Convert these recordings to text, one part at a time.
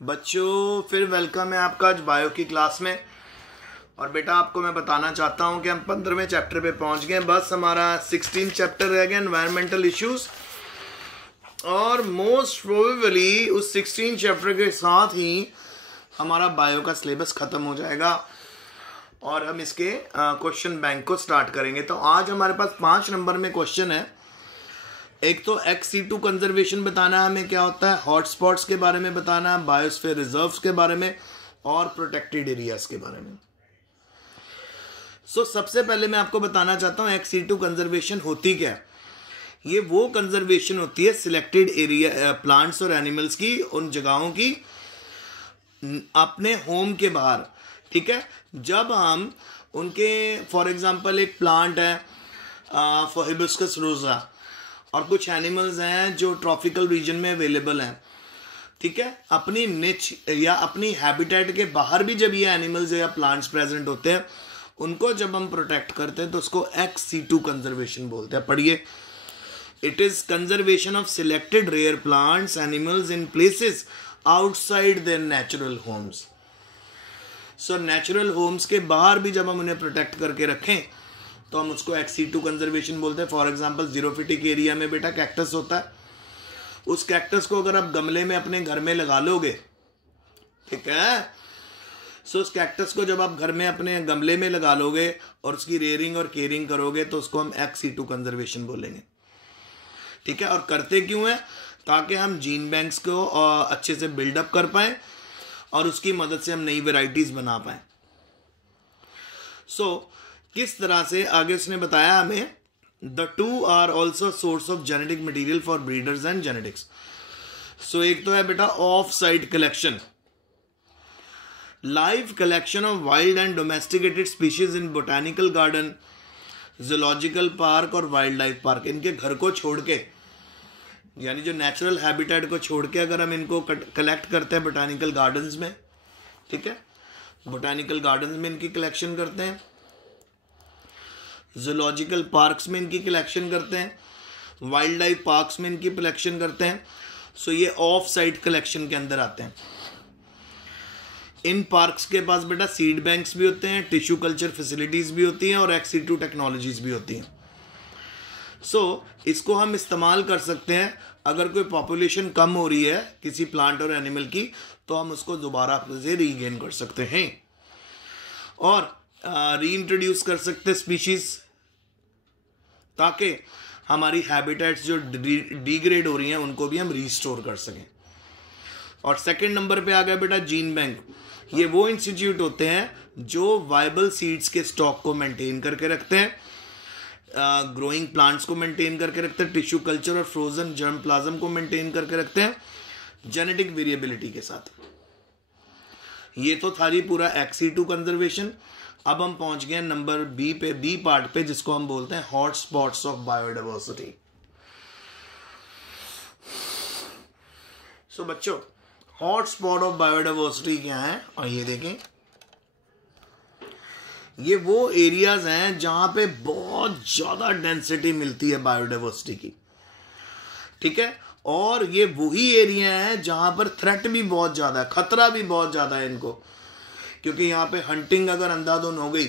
बच्चों फिर वेलकम है आपका आज बायो की क्लास में। और बेटा आपको मैं बताना चाहता हूं कि हम 15वें चैप्टर पे पहुंच गए। बस हमारा 16 चैप्टर रह गया, एनवायरमेंटल इश्यूज। और मोस्ट प्रोबेबली उस 16 चैप्टर के साथ ही हमारा बायो का सिलेबस खत्म हो जाएगा और हम इसके क्वेश्चन बैंक को स्टार्ट करेंगे। तो आज हमारे पास 5 नंबर में क्वेश्चन है। एक तो XC2 कंजर्वेशन बताना है हमें क्या होता है, हॉटस्पॉट्स के बारे में बताना है, बायोस्फीयर रिजर्व्स के बारे में और प्रोटेक्टेड एरियाज के बारे में। सबसे पहले मैं आपको बताना चाहता हूं XC2 कंजर्वेशन होती क्या है। ये वो कंजर्वेशन होती है सिलेक्टेड एरिया प्लांट्स और एनिमल्स की, उन जगहों की अपने होम के बाहर, ठीक है। जब हम उनके फॉर एग्जांपल एक प्लांट है हिबिस्कस रोजा और कुछ एनिमल्स हैं जो ट्रॉपिकल रीजन में अवेलेबल हैं, ठीक है। अपनी निच या अपनी हैबिटेट के बाहर भी जब ये एनिमल्स या प्लांट्स प्रेजेंट होते हैं, उनको जब हम प्रोटेक्ट करते हैं तो उसको XC2 कंजर्वेशन बोलते हैं। पढ़िए, it is conservation of selected rare plants animals in places outside their natural homes. Natural homes के बाहर भी जब हम उन्हें प्रोटेक्ट करके रखें तो हम उसको XC2 कंजर्वेशन बोलते हैं। फॉर एग्जांपल जीरोफिटिक एरिया में बेटा कैक्टस होता है, उस कैक्टस को अगर आप गमले में अपने घर में लगा लोगे, ठीक है, उस कैक्टस को जब आप घर में अपने गमले में लगा लोगे और उसकी रेयरिंग और केयरिंग करोगे तो उसको हम XC2 कंजर्वेशन बोलेंगे, ठीक है। और करते क्यों है? ताकि हम जीन बैंक्स को अच्छे से बिल्डअप कर पाए और उसकी मदद से हम नई वेराइटीज बना पाए। किस तरह से आगे उसने बताया हमें, the two are also source of genetic material for breeders and genetics. एक तो है बेटा off site collection, live collection of wild and domesticated species in botanical garden, zoological park और वाइल्ड लाइफ पार्क। इनके घर को छोड़ के, यानी जो नेचुरल हैबिटेट को छोड़ के अगर हम इनको कलेक्ट करते हैं बोटानिकल गार्डन्स में, ठीक है, बोटानिकल गार्डन्स में इनकी कलेक्शन करते हैं, जूलॉजिकल पार्क्स में इनकी कलेक्शन करते हैं, वाइल्ड लाइफ पार्क्स में इनकी कलेक्शन करते हैं, ये ऑफ साइट कलेक्शन के अंदर आते हैं। इन पार्क्स के पास बेटा सीड बैंक्स भी होते हैं, टिश्यू कल्चर फैसिलिटीज भी होती हैं और XC2 टेक्नोलॉजीज भी होती हैं। इसको हम इस्तेमाल कर सकते हैं अगर कोई पॉपुलेशन कम हो रही है किसी प्लांट और एनिमल की, तो हम उसको दोबारा से रीगेन कर सकते हैं और रीइंट्रोड्यूस कर सकते हैं स्पीशीज, ताकि हमारी हैबिटेट्स जो डिग्रेड हो रही हैं उनको भी हम रीस्टोर कर सकें। और सेकंड नंबर पे आ गया बेटा जीन बैंक। ये वो इंस्टीट्यूट होते हैं जो वाइबल सीड्स के स्टॉक को मेंटेन करके रखते हैं, ग्रोइंग प्लांट्स को मेंटेन करके रखते हैं, टिश्यू कल्चर और फ्रोजन जर्म प्लाज्म को मेंटेन करके रखते हैं जेनेटिक वेरिएबिलिटी के साथ। ये तो था पूरा XC2 कंजर्वेशन। अब हम पहुंच गए नंबर बी पे, बी पार्ट पे, जिसको हम बोलते हैं हॉट स्पॉट्स ऑफ बायोडाइवर्सिटी। बच्चों हॉट स्पॉट ऑफ बायोडाइवर्सिटी क्या है? और ये देखें, ये वो एरियाज हैं जहां पे बहुत ज्यादा डेंसिटी मिलती है बायोडाइवर्सिटी की, ठीक है। और ये वही एरिया है जहां पर थ्रेट भी बहुत ज्यादा है, खतरा भी बहुत ज्यादा है इनको, क्योंकि यहाँ पे हंटिंग अगर अंधाधुंध हो गई,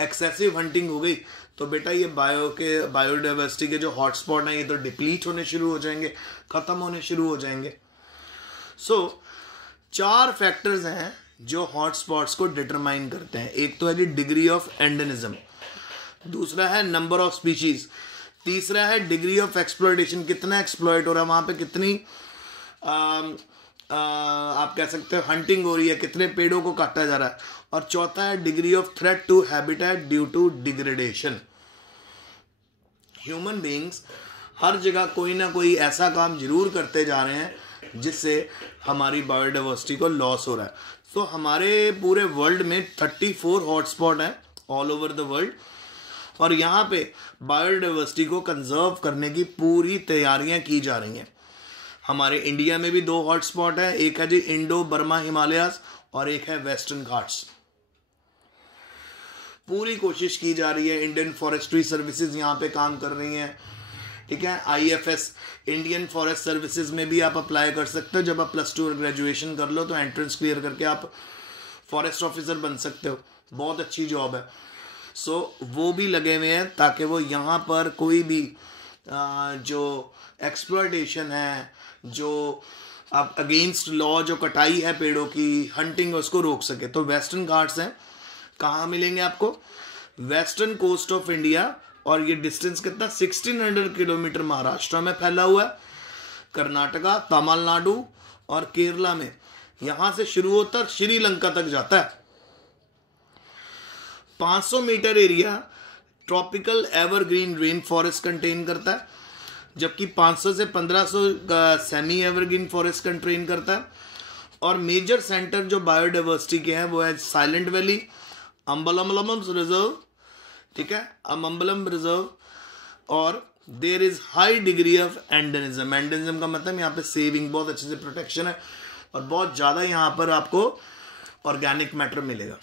एक्सेसिव हंटिंग हो गई, तो बेटा ये बायोडाइवर्सिटी के जो हॉटस्पॉट हैं ये तो डिप्लीट होने शुरू हो जाएंगे, खत्म होने शुरू हो जाएंगे। 4 फैक्टर्स हैं जो हॉटस्पॉट्स को डिटरमाइन करते हैं। एक तो है जी डिग्री ऑफ एंडेनिज्म, दूसरा है नंबर ऑफ स्पीशीज, तीसरा है डिग्री ऑफ एक्सप्लॉयटेशन, कितना एक्सप्लॉयट हो रहा है वहां पे, कितनी आप कह सकते हो हंटिंग हो रही है, कितने पेड़ों को काटा जा रहा है, और चौथा है degree of threat to habitat due to degradation. Human beings हर जगह कोई ना कोई ऐसा काम जरूर करते जा रहे हैं जिससे हमारी बायोडाइवर्सिटी को लॉस हो रहा है। हमारे पूरे वर्ल्ड में 34 हॉटस्पॉट हैं ऑल ओवर द वर्ल्ड, और यहाँ पे बायोडाइवर्सिटी को कंजर्व करने की पूरी तैयारियां की जा रही हैं। हमारे इंडिया में भी 2 हॉटस्पॉट है, एक है जी इंडो बर्मा हिमालयाज और एक है वेस्टर्न घाट्स। पूरी कोशिश की जा रही है, इंडियन फॉरेस्ट्री सर्विसेज यहाँ पे काम कर रही हैं, ठीक है। IFS इंडियन फॉरेस्ट सर्विसेज में भी आप अप्लाई कर सकते हो। जब आप +2 और ग्रेजुएशन कर लो तो एंट्रेंस क्लियर करके आप फॉरेस्ट ऑफिसर बन सकते हो, बहुत अच्छी जॉब है। सो वो भी लगे हुए हैं ताकि वो यहाँ पर कोई भी जो एक्सप्लॉयटेशन है, जो आप अगेंस्ट लॉ जो कटाई है पेड़ों की, हंटिंग, उसको रोक सके। तो वेस्टर्न घाट्स हैं, कहाँ मिलेंगे आपको? Western coast of India. और ये डिस्टेंस कितना? 1600 किलोमीटर महाराष्ट्र में फैला हुआ है, कर्नाटका, तमिलनाडु और केरला में। यहां से शुरू होता है, श्रीलंका तक जाता है। 500 metre area tropical evergreen rain forest contain करता है, जबकि 500 से 1500 सेमी एवरग्रीन फॉरेस्ट कंटेन करता है। और मेजर सेंटर जो बायोडाइवर्सिटी के हैं वो है साइलेंट वैली, अम्बलम रिजर्व, ठीक है, अम्बलम रिजर्व। और there is high degree of endemism. Endemism का मतलब यहाँ पे सेविंग, बहुत अच्छे से प्रोटेक्शन है और बहुत ज़्यादा यहाँ पर आपको ऑर्गेनिक मैटर मिलेगा।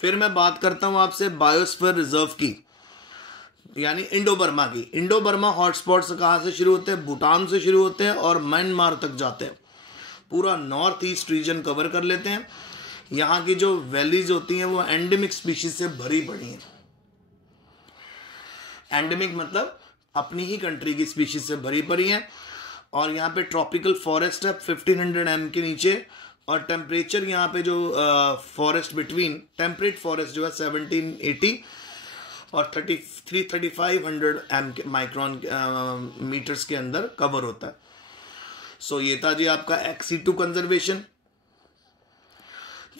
फिर मैं बात करता हूँ आपसे बायोस्फीयर रिजर्व की, यानी इंडो बर्मा की। इंडो बर्मा हॉटस्पॉट्स कहाँ से शुरू होते हैं? भूटान से शुरू होते हैं और म्यांमार तक जाते हैं। पूरा नॉर्थ ईस्ट रीजन कवर कर लेते हैं। यहाँ की जो वैलीज होती हैं वो एंडेमिक स्पीशीज से भरी पड़ी हैं। एंडेमिक मतलब अपनी ही कंट्री की स्पीशीज से भरी पड़ी हैं। और यहाँ पे ट्रॉपिकल फॉरेस्ट है 1500 m के नीचे। और टेम्परेचर यहाँ पे जो फॉरेस्ट बिटवीन टेम्परेट फॉरेस्ट जो है 1780 और 3500 m के माइक्रोन मीटर्स के अंदर कवर होता है। सो ये था जी आपका XC2 कंजर्वेशन।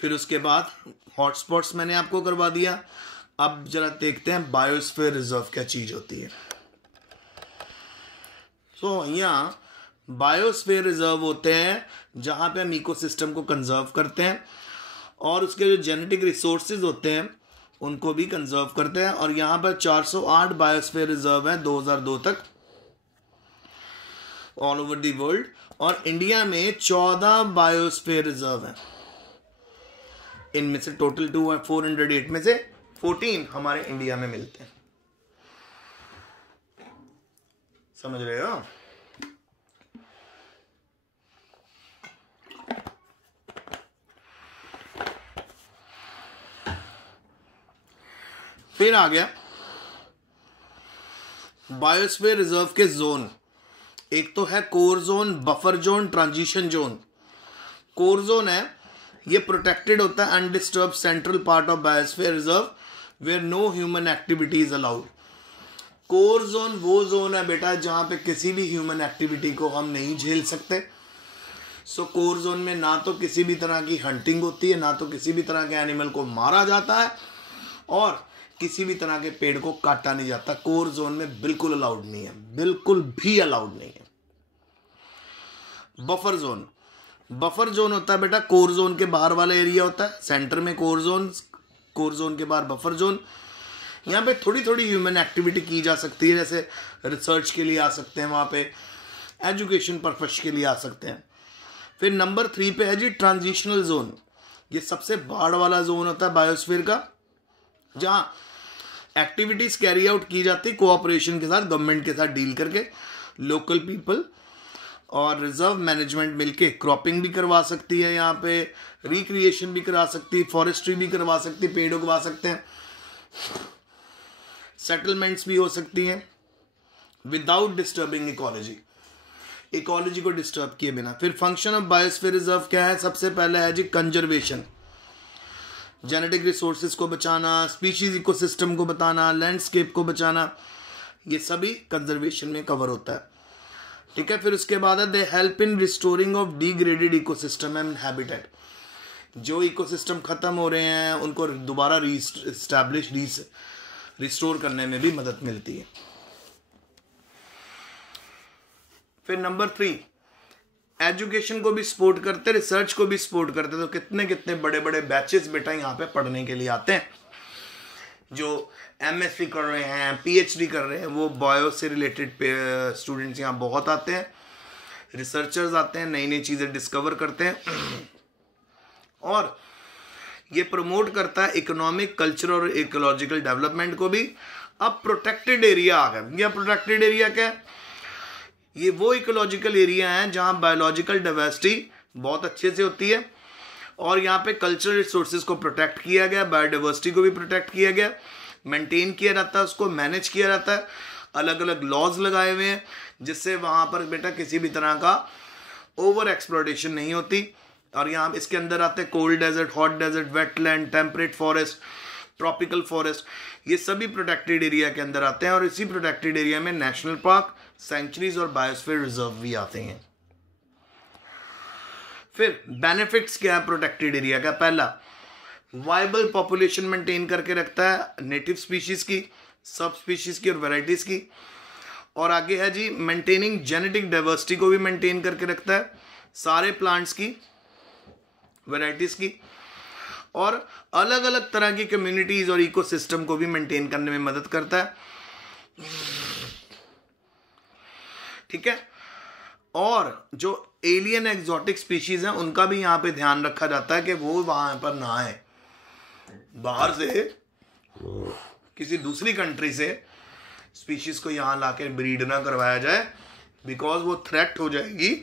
फिर उसके बाद हॉटस्पॉट्स मैंने आपको करवा दिया। अब जरा देखते हैं बायोस्फीयर रिजर्व क्या चीज होती है। तो यहाँ बायोस्फीयर रिजर्व होते हैं जहां पे हम इकोसिस्टम को कंजर्व करते हैं और उसके जो जेनेटिक रिसोर्सेज होते हैं उनको भी कंजर्व करते हैं। और यहाँ पर 408 बायोस्फीयर रिजर्व है 2002 तक ऑल ओवर द वर्ल्ड। और इंडिया में 14 बायोस्फीयर रिजर्व है। इनमें से टोटल 408 में से 14 हमारे इंडिया में मिलते हैं। समझ रहे हो? फिर आ गया बायोस्फीयर रिजर्व के जोन। एक तो है core zone, buffer zone, transition zone. Core zone है, ये प्रोटेक्टेड होता है undisturbed central part of biosphere reserve where no human activity is allowed. Core zone वो जोन है बेटा जहां पे किसी भी ह्यूमन एक्टिविटी को हम नहीं झेल सकते। सो कोर जोन में ना तो किसी भी तरह की हंटिंग होती है, ना तो किसी भी तरह के एनिमल को मारा जाता है और किसी भी तरह के पेड़ को काटा नहीं जाता। कोर जोन में बिल्कुल अलाउड नहीं है, बिल्कुल भी अलाउड नहीं है। बफर जोन, बफर जोन होता है बेटा कोर जोन के बाहर वाला एरिया होता है। सेंटर में कोर जोन के बाहर बफर जोन। यहाँ पे थोड़ी थोड़ी ह्यूमन एक्टिविटी की जा सकती है, जैसे रिसर्च के लिए आ सकते हैं, वहाँ पे एजुकेशन पर्पस के लिए आ सकते हैं। फिर नंबर 3 पे है जी ट्रांजिशनल जोन। ये सबसे बाढ़ वाला जोन होता है बायोस्फीयर का, जहाँ एक्टिविटीज कैरी आउट की जाती है कोऑपरेशन के साथ, गवर्नमेंट के साथ डील करके। लोकल पीपल और रिजर्व मैनेजमेंट मिलके क्रॉपिंग भी करवा सकती है, यहाँ पे रिक्रिएशन भी करा सकती है, फॉरेस्ट्री भी करवा सकती है, पेड़ उगवा सकते हैं, सेटलमेंट्स भी हो सकती हैं विदाउट डिस्टर्बिंग इकोलॉजी, इकोलॉजी को डिस्टर्ब किए बिना। फिर फंक्शन ऑफ बायोस्फीयर रिजर्व क्या है? सबसे पहले है जी कंजर्वेशन, जेनेटिक रिसोर्सेज को बचाना, स्पीशीज इकोसिस्टम को बताना, लैंडस्केप को बचाना, ये सभी कंजर्वेशन में कवर होता है। ठीक है। फिर उसके बाद है they help in restoring of degraded ecosystem and habitat. जो इकोसिस्टम खत्म हो रहे हैं उनको दोबारा रिस्टोर करने में भी मदद मिलती है। फिर नंबर 3 एजुकेशन को भी सपोर्ट करते, रिसर्च को भी सपोर्ट करते। तो कितने कितने बड़े बड़े बैचेस बेटा यहाँ पे पढ़ने के लिए आते हैं। जो MSc कर रहे हैं, PhD कर रहे हैं, वो बायो से रिलेटेड स्टूडेंट्स यहाँ बहुत आते हैं। रिसर्चर्स आते हैं, नई नई चीज़ें डिस्कवर करते हैं और ये प्रमोट करता है इकोनॉमिक, कल्चर और इकोलॉजिकल डेवलपमेंट को भी। अब प्रोटेक्टेड एरिया आ गया। ये प्रोटेक्टेड एरिया क्या है? ये वो इकोलॉजिकल एरिया है जहाँ बायोलॉजिकल डाइवर्सिटी बहुत अच्छे से होती है और यहाँ पे कल्चरल रिसोर्सेज को प्रोटेक्ट किया गया, बायोडाइवर्सिटी को भी प्रोटेक्ट किया गया, मेंटेन किया जाता है, उसको मैनेज किया जाता है, अलग अलग लॉज लगाए हुए हैं जिससे वहाँ पर बेटा किसी भी तरह का ओवर एक्सप्लॉयटेशन नहीं होती। और यहाँ इसके अंदर आते हैं cold desert, hot desert, wetland, temperate forest, tropical forest, ये सभी प्रोटेक्टेड एरिया के अंदर आते हैं। और इसी प्रोटेक्टेड एरिया में नेशनल पार्क, सेंचुरीज और बायोस्फीयर रिजर्व भी आते हैं। फिर बेनिफिट्स क्या है प्रोटेक्टेड एरिया का? पहला, वाइबल पॉपुलेशन मेंटेन करके रखता है नेटिव स्पीशीज की, सब स्पीशीज की और वैरायटीज की। और आगे है जी मेंटेनिंग जेनेटिक डाइवर्सिटी को भी मेंटेन करके रखता है, सारे प्लांट्स की, वैरायटीज की। और अलग अलग तरह की कम्युनिटीज और इकोसिस्टम को भी मेंटेन करने में मदद करता है, ठीक है। और जो एलियन एक्सोटिक स्पीशीज हैं उनका भी यहाँ पे ध्यान रखा जाता है कि वो वहां पर ना आए, बाहर से किसी दूसरी कंट्री से स्पीशीज को यहाँ लाके ब्रीड ना करवाया जाए, बिकॉज वो थ्रेट हो जाएगी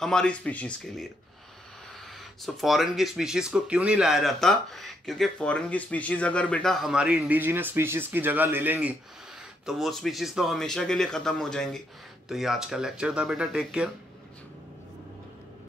हमारी स्पीशीज के लिए। सो फॉरेन की स्पीशीज को क्यों नहीं लाया जाता? क्योंकि फॉरेन की स्पीशीज अगर बेटा हमारी इंडिजिनस स्पीशीज की जगह ले लेंगी तो वो स्पीशीज तो हमेशा के लिए खत्म हो जाएंगी। तो ये आज का लेक्चर था बेटा, टेक केयर।